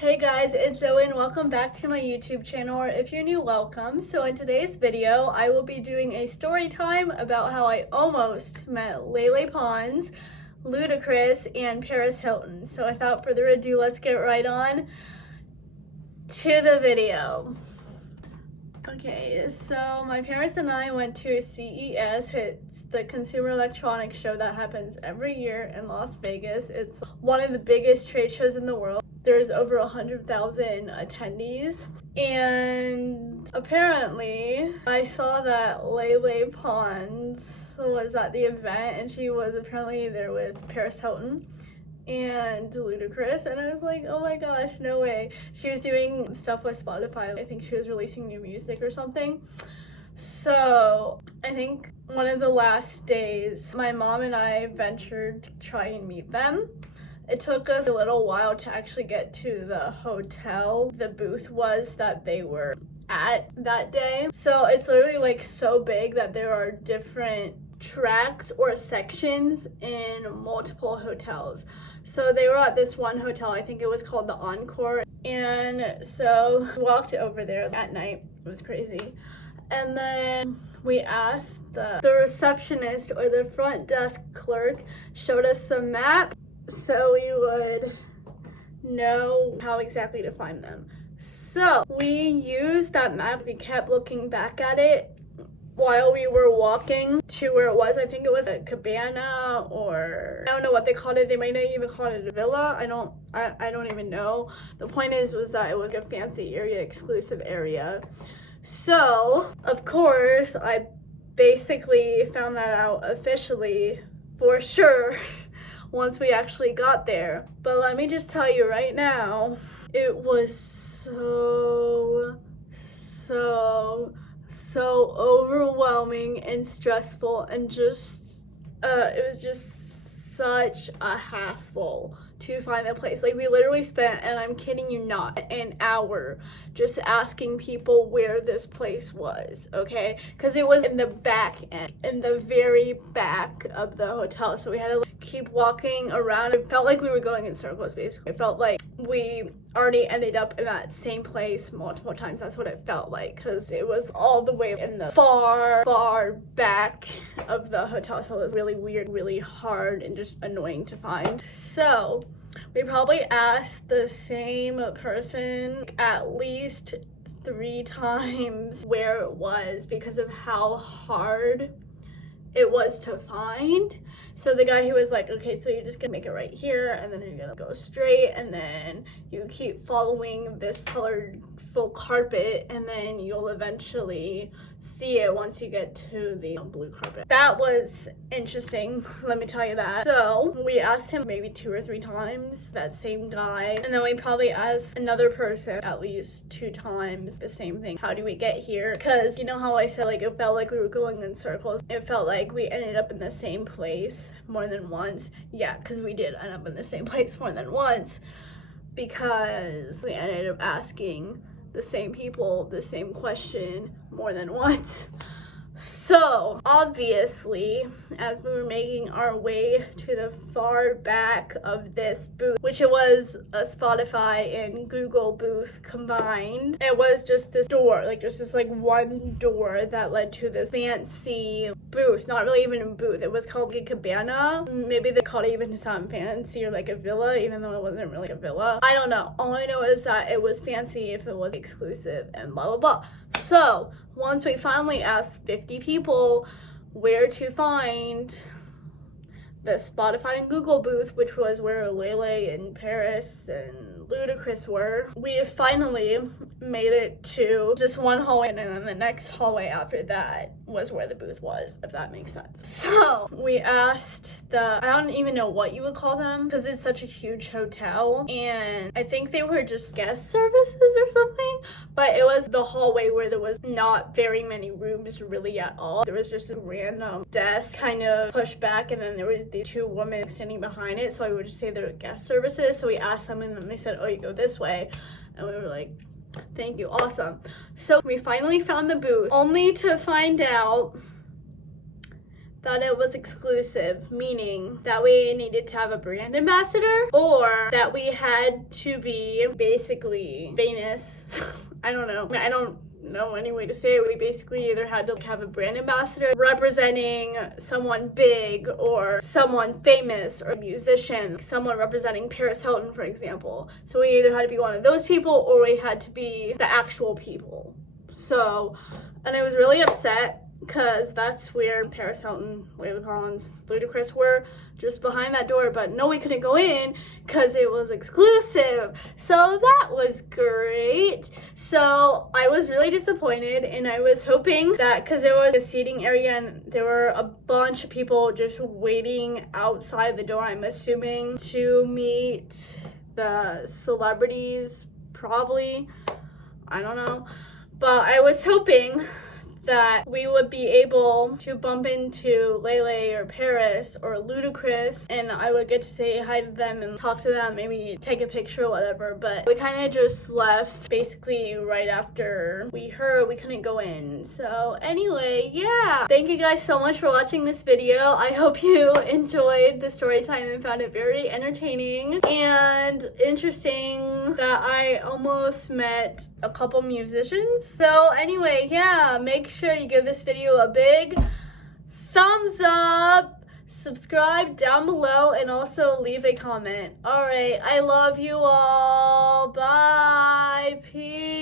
Hey guys, it's Zoe and welcome back to my YouTube channel, or if you're new, welcome. So in today's video, I will be doing a story time about how I almost met Lele Pons, Ludacris, and Hilton. So without further ado, let's get right on to the video. Okay, so my parents and I went to CES. It's the Consumer Electronics Show that happens every year in Las Vegas. It's one of the biggest trade shows in the world. There's over 100,000 attendees, and apparently I saw that Lele Pons was at the event, and she was apparently there with Hilton and Ludacris, and I was like, oh my gosh, no way. She was doing stuff with Spotify. I think she was releasing new music or something. So I think one of the last days, my mom and I ventured to try and meet them. It took us a little while to actually get to the hotel the booth was that they were at that day. So it's literally like so big that there are different tracks or sections in multiple hotels. So they were at this one hotel, I think it was called the Encore, and so we walked over there at night. It was crazy. And then we asked the receptionist, or the front desk clerk, showed us the map so we would know how exactly to find them. So we used that map. We kept looking back at it while we were walking to where it was. I think it was a cabana, or I don't know what they called it. They might not even call it a villa. I don't even know. The point was that it was a fancy area, exclusive area. So of course I basically found that out officially for sure once we actually got there. But let me just tell you right now, it was so overwhelming and stressful, and just it was just such a hassle to find a place. Like, we literally spent, and I'm kidding you not, an hour just asking people where this place was, okay? Because it was in the back end, in the very back of the hotel. So we had to keep walking around. It felt like we were going in circles, basically. It felt like we already ended up in that same place multiple times. That's what it felt like, because it was all the way in the far back of the hotel. So it was really weird, really hard, and just annoying to find. So we probably asked the same person at least 3 times where it was because of how hard it was to find. So the guy, he was like, okay, so you're just gonna make it right here, and then you're gonna go straight, and then you keep following this colorful carpet, and then you'll eventually see it once you get to the blue carpet. That was interesting, let me tell you that. So we asked him maybe 2 or 3 times, that same guy, and then we probably asked another person at least 2 times the same thing. How do we get here? Because you know how I said, like, it felt like we were going in circles. It felt like we ended up in the same place more than once. Yeah, because we did end up in the same place more than once, because we ended up asking the same people the same question more than once. So obviously, as we were making our way to the far back of this booth, which it was a Spotify and Google booth combined, it was just this door, like just this like one door that led to this fancy booth. Not really even a booth, it was called a cabana. Maybe they called it even to sound fancy, or like a villa, even though it wasn't really a villa. I don't know. All I know is that it was fancy if it was exclusive and blah blah blah. So once we finally asked 50 people where to find the Spotify and Google booth, which was where Lele and Paris and Ludacris were, we finally made it to just one hallway, and then the next hallway after that was where the booth was, if that makes sense. So we asked I don't even know what you would call them, because it's such a huge hotel, and I think they were just guest services or something, but it was the hallway where there was not very many rooms really at all. There was just a random desk kind of pushed back, and then there was the 2 women standing behind it, so I would just say they were guest services. So we asked them, and then they said, oh, you go this way, and we were like, thank you, awesome. So we finally found the booth, only to find out that it was exclusive, meaning that we needed to have a brand ambassador or that we had to be basically famous. I don't know. I don't know any way to say it. We basically either had to have a brand ambassador representing someone big or someone famous or a musician, someone representing Paris Hilton, for example. So we either had to be one of those people or we had to be the actual people. So, and I was really upset because that's where Paris Hilton, Lele Pons, Ludacris were, just behind that door, but no, we couldn't go in because it was exclusive. So that was great. So I was really disappointed, and I was hoping that because there was a seating area and there were a bunch of people just waiting outside the door, I'm assuming, to meet the celebrities, probably. I don't know. But I was hoping that we would be able to bump into Lele or Paris or Ludacris, and I would get to say hi to them and talk to them, maybe take a picture or whatever. But we kind of just left basically right after we heard we couldn't go in. So anyway, yeah, thank you guys so much for watching this video. I hope you enjoyed the story time and found it very entertaining and interesting that I almost met a couple musicians. So anyway, yeah, make sure you give this video a big thumbs up, subscribe down below, and also leave a comment. All right, I love you all. Bye. Peace.